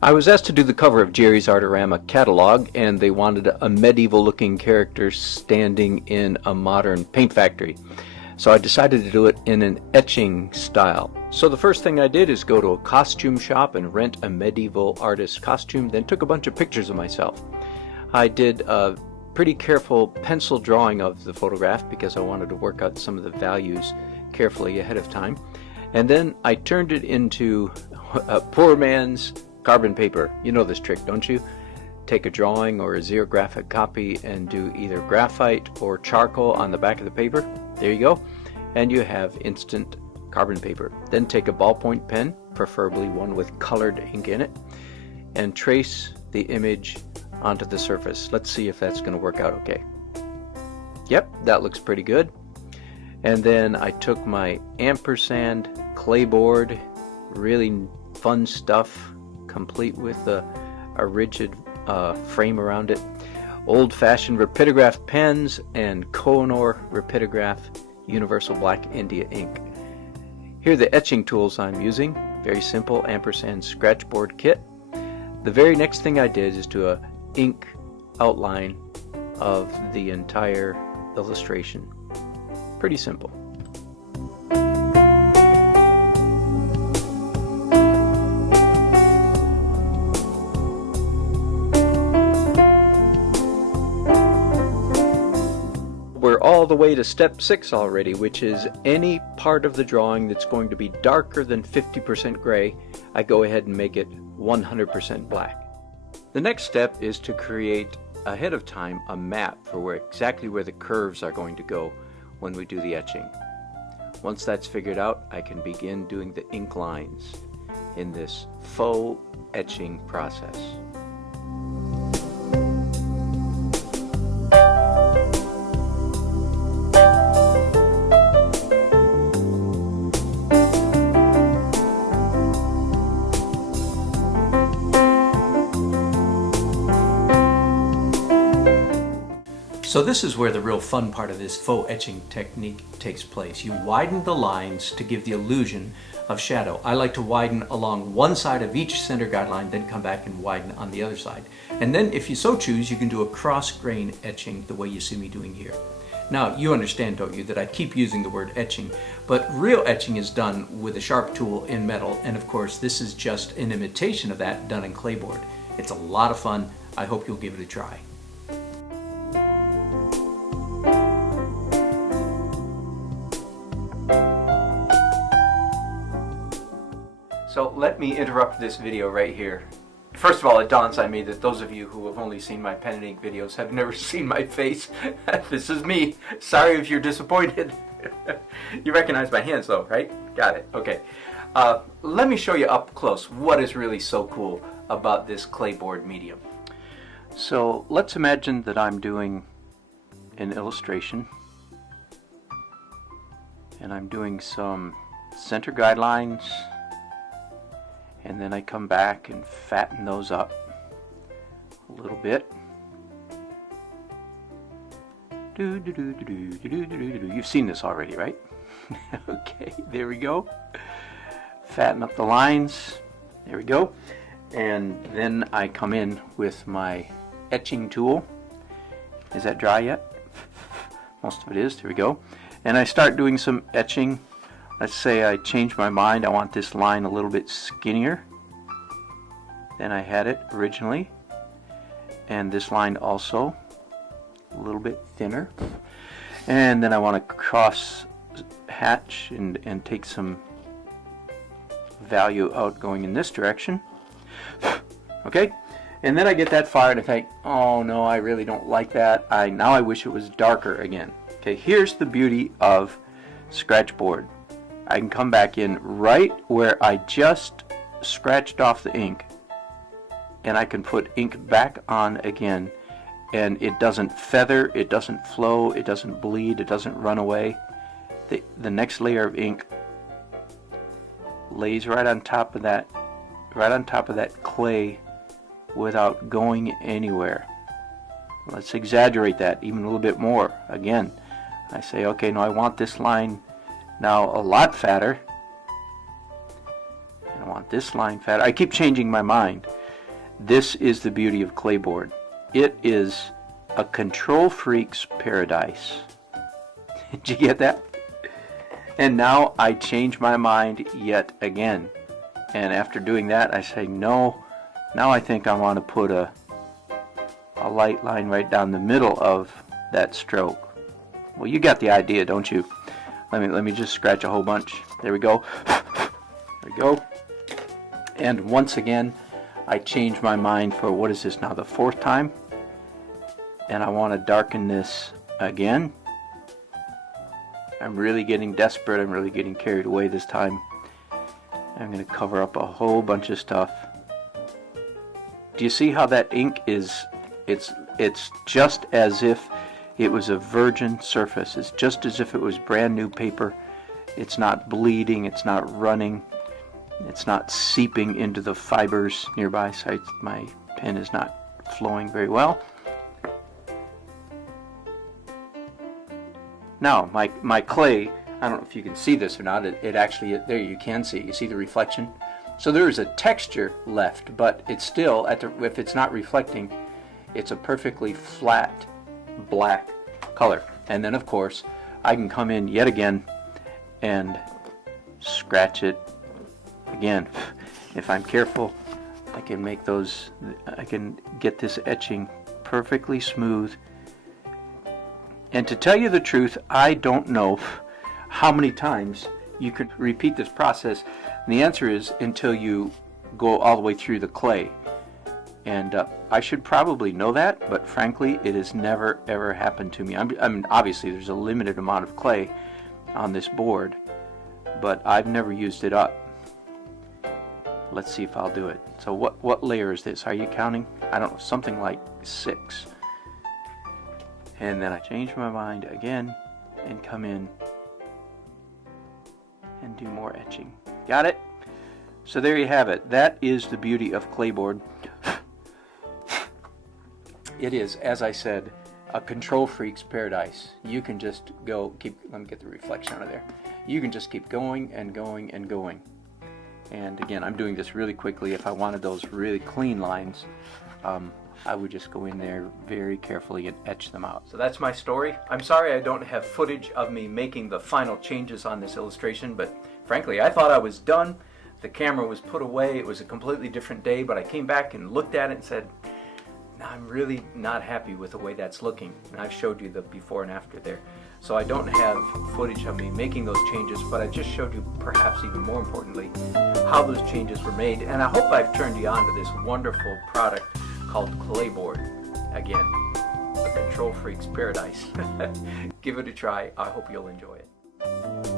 I was asked to do the cover of Jerry's Artorama catalog, and they wanted a medieval looking character standing in a modern paint factory. So I decided to do it in an etching style. So the first thing I did is go to a costume shop and rent a medieval artist costume, then took a bunch of pictures of myself. I did a pretty careful pencil drawing of the photograph because I wanted to work out some of the values carefully ahead of time. And then I turned it into a poor man's carbon paper. You know this trick, don't you? Take a drawing or a xerographic copy and do either graphite or charcoal on the back of the paper. There you go. And you have instant carbon paper. Then take a ballpoint pen, preferably one with colored ink in it, and trace the image onto the surface. Let's see if that's going to work out okay. Yep, that looks pretty good. And then I took my ampersand Clayboard, really fun stuff, complete with a rigid frame around it, old-fashioned rapidograph pens, and Kohinoor rapidograph Universal Black India ink. Here are the etching tools I'm using. Very simple ampersand scratchboard kit. The very next thing I did is do a ink outline of the entire illustration. Pretty simple. We're all the way to step 6 already, which is any part of the drawing that's going to be darker than 50% gray, I go ahead and make it 100% black. The next step is to create ahead of time a map for exactly where the curves are going to go when we do the etching. Once that's figured out, I can begin doing the ink lines in this faux etching process. So this is where the real fun part of this faux etching technique takes place. You widen the lines to give the illusion of shadow. I like to widen along one side of each center guideline, then come back and widen on the other side. And then if you so choose, you can do a cross-grain etching the way you see me doing here. Now you understand, don't you, that I keep using the word etching, but real etching is done with a sharp tool in metal, and of course this is just an imitation of that done in Clayboard. It's a lot of fun. I hope you'll give it a try. So let me interrupt this video right here. First of all, it dawns on me that those of you who have only seen my pen and ink videos have never seen my face. This is me. Sorry if you're disappointed. You recognize my hands though, right? Got it. Okay. Let me show you up close what is really so cool about this Clayboard medium. So let's imagine that I'm doing an illustration and I'm doing some center guidelines, and then I come back and fatten those up a little bit. You've seen this already, right? Okay, there we go. Fatten up the lines. There we go. And then I come in with my etching tool. Is that dry yet? Most of it is. There we go. And I start doing some etching. Let's say I change my mind. I want this line a little bit skinnier than I had it originally. And this line also a little bit thinner. And then I want to cross hatch and take some value out going in this direction. Okay? And then I get that far and I think, oh no, I really don't like that. Now I wish it was darker again. Okay, here's the beauty of Scratchboard. I can come back in right where I just scratched off the ink, and I can put ink back on again, and it doesn't feather, it doesn't flow, it doesn't bleed, it doesn't run away. The next layer of ink lays right on top of that clay without going anywhere. Let's exaggerate that even a little bit more. Again, I say, okay, no, I want this line now a lot fatter, and I want this line fatter. I keep changing my mind. This is the beauty of Clayboard. It is a control freak's paradise. Did you get that? And now I change my mind yet again. And after doing that, I say, no, now I think I want to put a light line right down the middle of that stroke. Well, you got the idea, don't you? Let me just scratch a whole bunch. There we go. There we go. And once again, I change my mind for, what is this now, the 4th time? And I want to darken this again. I'm really getting desperate. I'm really getting carried away this time. I'm going to cover up a whole bunch of stuff. Do you see how that ink is, it's just as if it was a virgin surface. It's just as if it was brand new paper. It's not bleeding, it's not running, it's not seeping into the fibers nearby. So my pen is not flowing very well. Now, my clay, I don't know if you can see this or not, it actually, there you can see, you see the reflection? So there is a texture left, but it's still, if it's not reflecting, it's a perfectly flat black color. And then of course, I can come in yet again and scratch it again. If I'm careful, I can make those, I can get this etching perfectly smooth. And to tell you the truth, I don't know how many times you could repeat this process. And the answer is until you go all the way through the clay. And I should probably know that, but frankly, it has never ever happened to me. I mean, obviously there's a limited amount of clay on this board, but I've never used it up. Let's see if I'll do it. So what layer is this? Are you counting? I don't know, something like 6. And then I change my mind again and come in and do more etching. Got it? So there you have it. That is the beauty of Clayboard. It is, as I said, a control freak's paradise. You can just go, let me get the reflection out of there. You can just keep going and going and going. And again, I'm doing this really quickly. If I wanted those really clean lines, I would just go in there very carefully and etch them out. So that's my story. I'm sorry I don't have footage of me making the final changes on this illustration, but frankly, I thought I was done. The camera was put away. It was a completely different day, but I came back and looked at it and said, I'm really not happy with the way that's looking. And I've showed you the before and after there. So I don't have footage of me making those changes, but I just showed you, perhaps even more importantly, how those changes were made. And I hope I've turned you on to this wonderful product called Clayboard. Again, a control freak's paradise. Give it a try. I hope you'll enjoy it.